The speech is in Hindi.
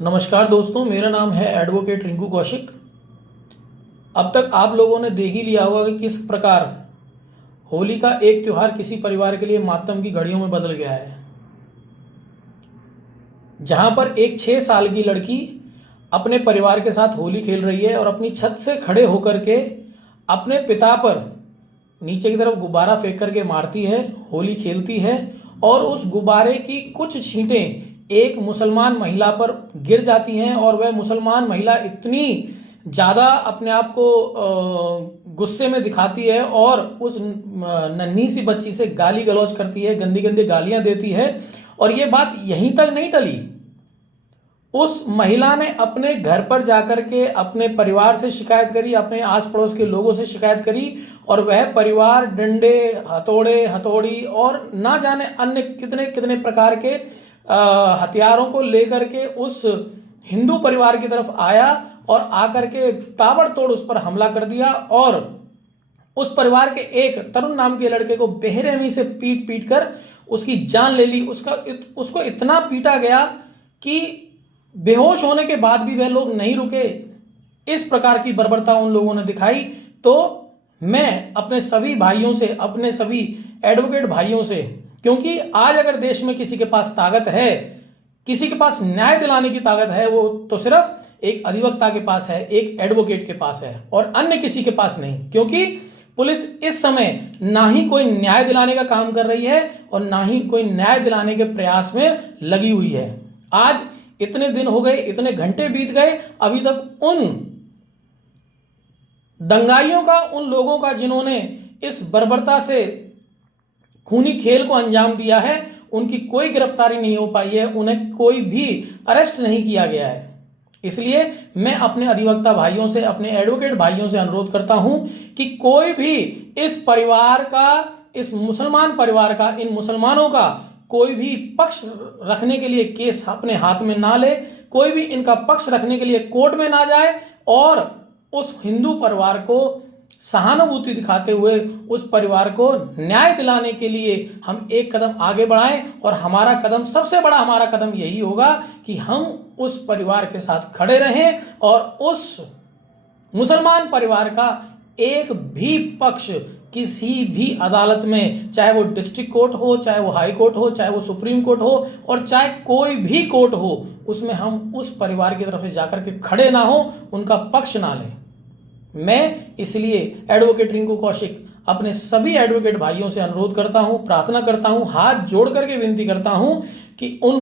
नमस्कार दोस्तों, मेरा नाम है एडवोकेट रिंकू कौशिक। अब तक आप लोगों ने देख ही लिया होगा कि किस प्रकार होली का एक त्यौहार किसी परिवार के लिए मातम की घड़ियों में बदल गया है। जहां पर एक 6 साल की लड़की अपने परिवार के साथ होली खेल रही है और अपनी छत से खड़े होकर के अपने पिता पर नीचे की तरफ गुब्बारा फेंक करके मारती है, होली खेलती है और उस गुब्बारे की कुछ छींटें एक मुसलमान महिला पर गिर जाती हैं और वह मुसलमान महिला इतनी ज़्यादा अपने आप को गुस्से में दिखाती है और उस नन्ही सी बच्ची से गाली गलौज करती है, गंदी गंदी गालियां देती है। और ये बात यहीं तक नहीं टली, उस महिला ने अपने घर पर जाकर के अपने परिवार से शिकायत करी, अपने आस पड़ोस के लोगों से शिकायत करी और वह परिवार डंडे, हथौड़े, हथौड़ी और ना जाने अन्य कितने कितने प्रकार के हथियारों को लेकर के उस हिंदू परिवार की तरफ आया और आकर के ताबड़तोड़ उस पर हमला कर दिया और उस परिवार के एक तरुण नाम के लड़के को बेरहमी से पीट पीट कर उसकी जान ले ली। उसको इतना पीटा गया कि बेहोश होने के बाद भी वह लोग नहीं रुके। इस प्रकार की बर्बरता उन लोगों ने दिखाई। तो मैं अपने सभी भाइयों से, अपने सभी एडवोकेट भाइयों से, क्योंकि आज अगर देश में किसी के पास ताकत है, किसी के पास न्याय दिलाने की ताकत है, वो तो सिर्फ एक अधिवक्ता के पास है, एक एडवोकेट के पास है और अन्य किसी के पास नहीं। क्योंकि पुलिस इस समय ना ही कोई न्याय दिलाने का काम कर रही है और ना ही कोई न्याय दिलाने के प्रयास में लगी हुई है। आज इतने दिन हो गए, इतने घंटे बीत गए, अभी तक उन दंगाइयों का, उन लोगों का जिन्होंने इस बर्बरता से खूनी खेल को अंजाम दिया है, उनकी कोई गिरफ्तारी नहीं हो पाई है, उन्हें कोई भी अरेस्ट नहीं किया गया है। इसलिए मैं अपने अधिवक्ता भाइयों से, अपने एडवोकेट भाइयों से अनुरोध करता हूं कि कोई भी इस परिवार का, इस मुसलमान परिवार का, इन मुसलमानों का कोई भी पक्ष रखने के लिए केस अपने हाथ में ना ले, कोई भी इनका पक्ष रखने के लिए कोर्ट में ना जाए और उस हिंदू परिवार को सहानुभूति दिखाते हुए उस परिवार को न्याय दिलाने के लिए हम एक कदम आगे बढ़ाएं। और हमारा कदम, सबसे बड़ा हमारा कदम यही होगा कि हम उस परिवार के साथ खड़े रहें और उस मुसलमान परिवार का एक भी पक्ष किसी भी अदालत में, चाहे वो डिस्ट्रिक्ट कोर्ट हो, चाहे वो हाई कोर्ट हो, चाहे वो सुप्रीम कोर्ट हो और चाहे कोई भी कोर्ट हो, उसमें हम उस परिवार की तरफ से जाकर के खड़े ना हो, उनका पक्ष ना लें। मैं इसलिए एडवोकेट रिंकू कौशिक अपने सभी एडवोकेट भाइयों से अनुरोध करता हूं, प्रार्थना करता हूं, हाथ जोड़ करके विनती करता हूं कि उन